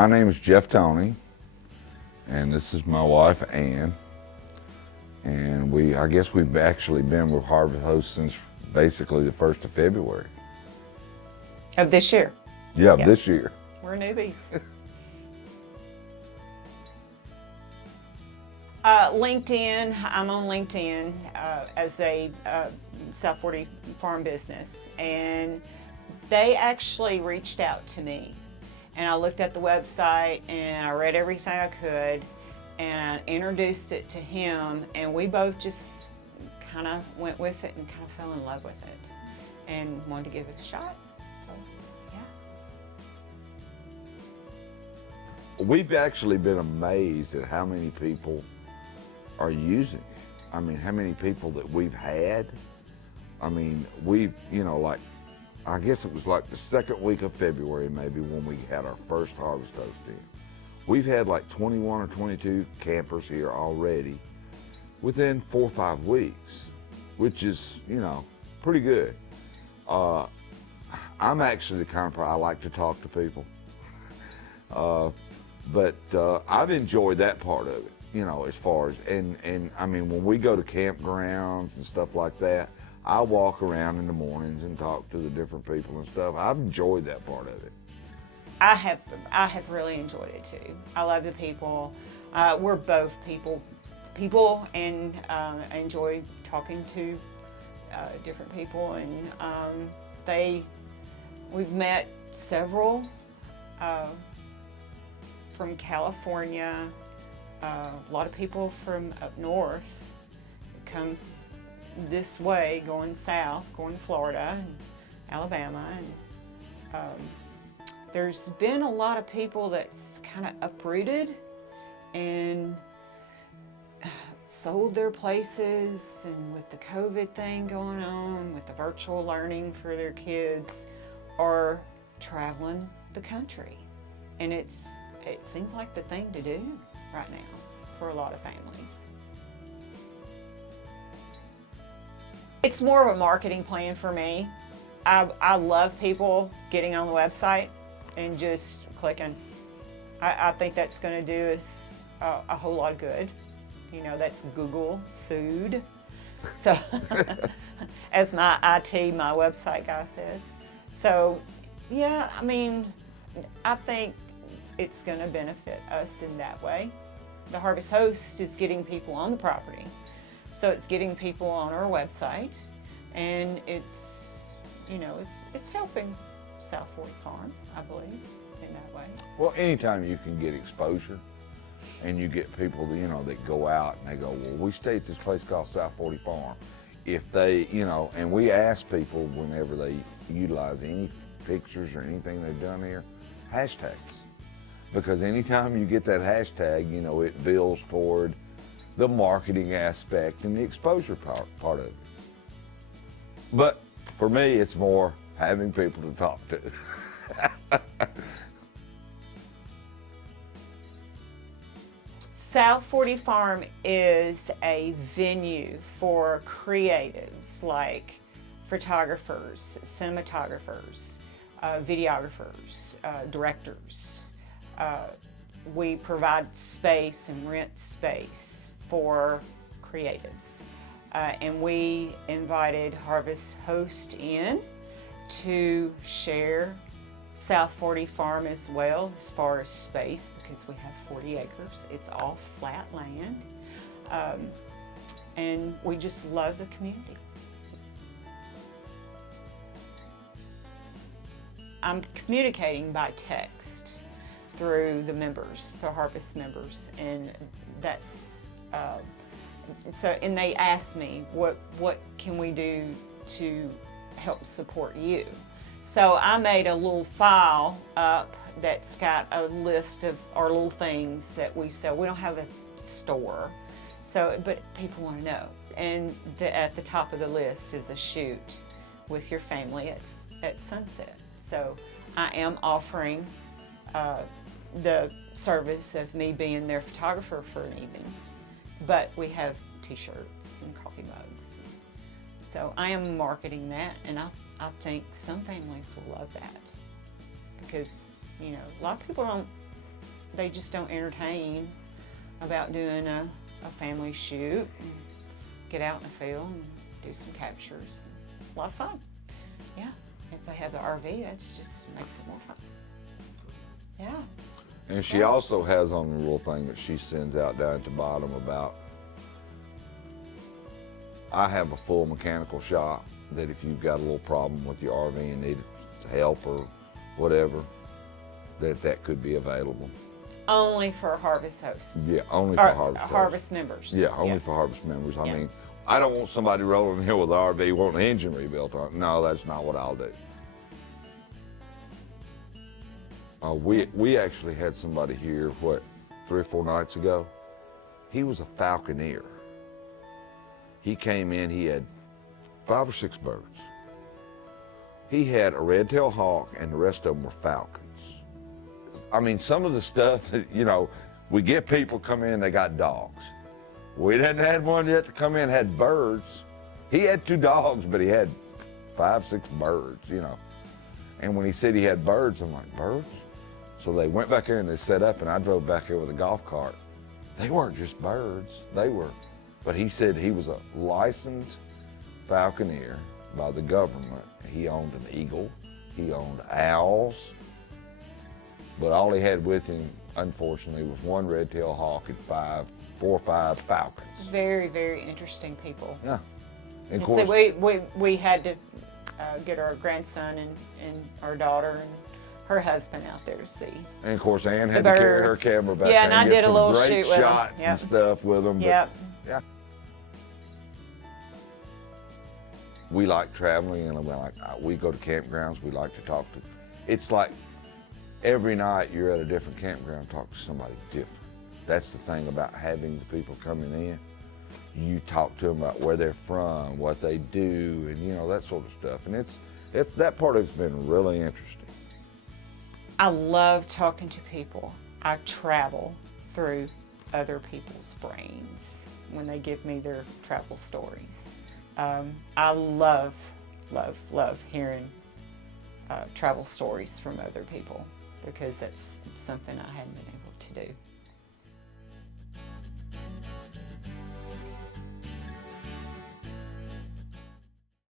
My name is Jeff Tony, and this is my wife Ann. And I guess we've actually been with Harvest Host since basically the 1st of February. Of this year. Yeah, this year. We're newbies. LinkedIn, I'm on LinkedIn as a South 40 farm business, and they actually reached out to me. And I looked at the website and I read everything I could and introduced it to him, and we both just kind of went with it and kind of fell in love with it and wanted to give it a shot. So, yeah. We've actually been amazed at how many people are using it. I mean, how many people that we've had. I mean, we've, like, I guess it was like the second week of February maybe when we had our first Harvest Host in. We've had like 21 or 22 campers here already within 4 or 5 weeks, which is, pretty good. I'm actually the kind of person, I like to talk to people. But I've enjoyed that part of it. As far as, and I mean, when we go to campgrounds and stuff like that, I walk around in the mornings and talk to the different people and stuff. I've enjoyed that part of it. I have really enjoyed it too. I love the people. We're both people, and I enjoy talking to different people, and we've met several from California. A lot of people from up north come this way, going south, going to Florida and Alabama, and there's been a lot of people that's kind of uprooted and sold their places, and with the COVID thing going on, with the virtual learning for their kids, are traveling the country, and it seems like the thing to do right now for a lot of families. It's more of a marketing plan for me. I love people getting on the website and just clicking. I think that's going to do us a whole lot of good. That's Google food. So, as my website guy says. So, yeah, I mean, I think it's going to benefit us in that way. The Harvest Host is getting people on the property, so it's getting people on our website, and it's helping South 40 Farm, I believe, in that way. Well, anytime you can get exposure, and you get people that go out and they go, well, we stay at this place called South 40 Farm. If they, and we ask people whenever they utilize any pictures or anything they've done here, hashtags. Because anytime you get that hashtag, it builds toward the marketing aspect and the exposure part of it. But for me, it's more having people to talk to. South 40 Farm is a venue for creatives like photographers, cinematographers, videographers, directors. We provide space and rent space for creatives. And we invited Harvest Host in to share South 40 Farm as well, as far as space, because we have 40 acres. It's all flat land. And we just love the community. I'm communicating by text through the members, the Harvest members, and that's and they asked me what can we do to help support you. So I made a little file up that's got a list of our little things that we sell. We don't have a store, but people want to know. And at the top of the list is a shoot with your family at sunset. So I am offering the service of me being their photographer for an evening, but we have t-shirts and coffee mugs. So I am marketing that, and I think some families will love that, because a lot of people they just don't entertain about doing a family shoot and get out in the field and do some captures. It's a lot of fun. Yeah, if they have the RV, it just makes it more fun. Yeah. And she Yeah. also has on a little thing that she sends out down at the bottom about, I have a full mechanical shop that if you've got a little problem with your RV and need help or whatever, that could be available. Only for Harvest hosts. Yeah, only for Or Harvest. Harvest members. Yeah, only for Harvest members. I Yeah. mean, I don't want somebody rolling here with an RV wanting an engine rebuilt on it. No, that's not what I'll do. We actually had somebody here, 3 or 4 nights ago. He was a falconer. He came in, he had 5 or 6 birds. He had a red-tailed hawk and the rest of them were falcons. I mean, some of the stuff that, we get people come in, they got dogs. We didn't have one yet to come in, had birds. He had 2 dogs, but he had 5, 6 birds, And when he said he had birds, I'm like, birds? So they went back there and they set up, and I drove back there with a golf cart. They weren't just birds, but he said he was a licensed falconer by the government. He owned an eagle, he owned owls, but all he had with him, unfortunately, was 1 red-tailed hawk and 4 or 5 falcons. Very, very interesting people. Yeah. And of And so course, we had to get our grandson and our daughter and her husband out there to see. and of course, Ann had the to carry her birds. camera back Yeah, there and I get did a some little great shoot with 'em. shots Yep. and stuff with them. But Yep. yeah. We like traveling, and we go to campgrounds. We like to talk to. It's like every night you're at a different campground, talk to somebody different. That's the thing about having the people coming in. You talk to them about where they're from, what they do, and that sort of stuff. And it's that part has been really interesting. I love talking to people. I travel through other people's brains when they give me their travel stories. I love, love, love hearing travel stories from other people because that's something I hadn't been able to do.